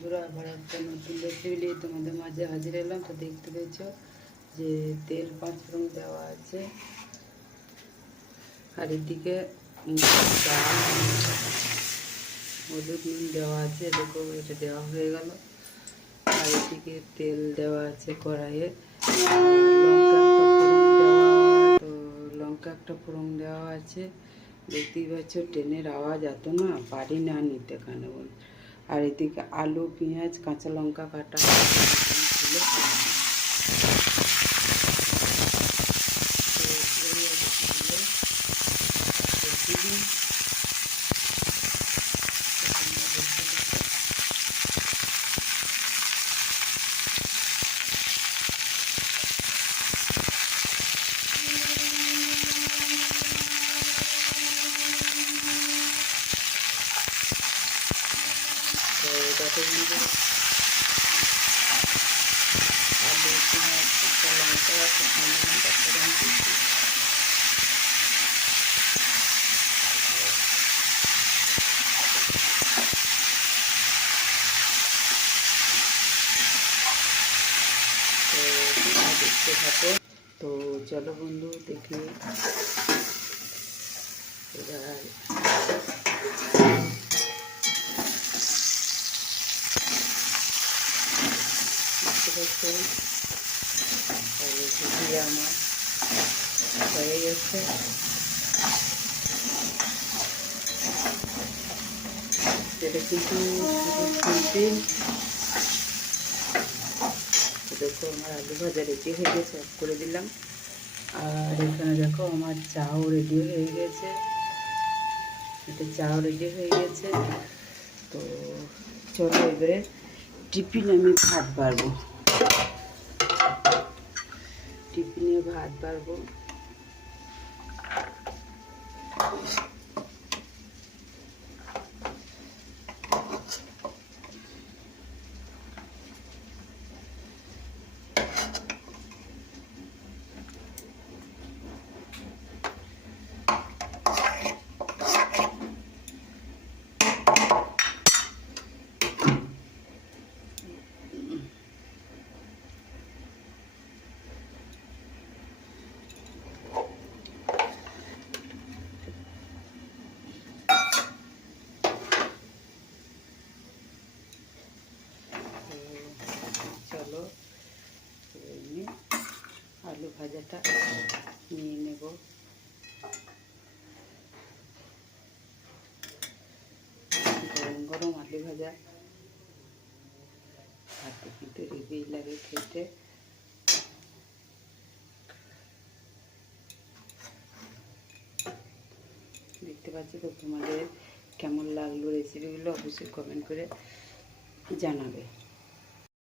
বন্ধুরা, আবার একটা নতুন রেসিপি নিয়ে তোমাদের মাঝে হাজির এলাম। তো দেখতে পেয়েছো যে তেল 5 ফোড়ন দেওয়া আছে, আর এদিকে হলুদ নুন দেওয়া আছে। দেখো এটা দেওয়া হয়ে গেল। আর এদিকে তেল দেওয়া আছে কড়াইয়ে, লঙ্কা একটা ফোড়ন দেওয়া আছে। দেখতেই পাচ্ছ ট্রেনের আওয়াজ এত না পারি না নিতে কানে বল। আর এদিকে আলু, পেঁয়াজ, কাঁচা লঙ্কা কাটা ছিল। তো এটাতে কিন্তু আলু, পেঁয়াজ, কাঁচা লঙ্কা, শুকনো লঙ্কা ফোড়ন দিচ্ছি। তো দেখতে থাকো। তো চলো বন্ধু দেখি এবার আমার হয়ে গেছে। এটা কিন্তু সিম্পল। দেখো আমার আলু ভাজা রেডি হয়ে গেছে, অফ করে দিলাম। আর এখানে দেখো আমার চাও রেডি হয়ে গেছে। এটা চাও রেডি হয়ে গেছে। তো চলো এবারে টিফিনে আমি ভাত বাড়বো। টিফিনে ভাত বাড়বো। চলো এমনি আলু ভাজাটা নিয়ে নেব। গরম গরম আলু ভাজা হাতে কিন্তু রেডি লাগে খেতে। দেখতে পাচ্ছি। তো তোমাদের কেমন লাগলো রেসিপিগুলো অবশ্যই কমেন্ট করে জানাবে।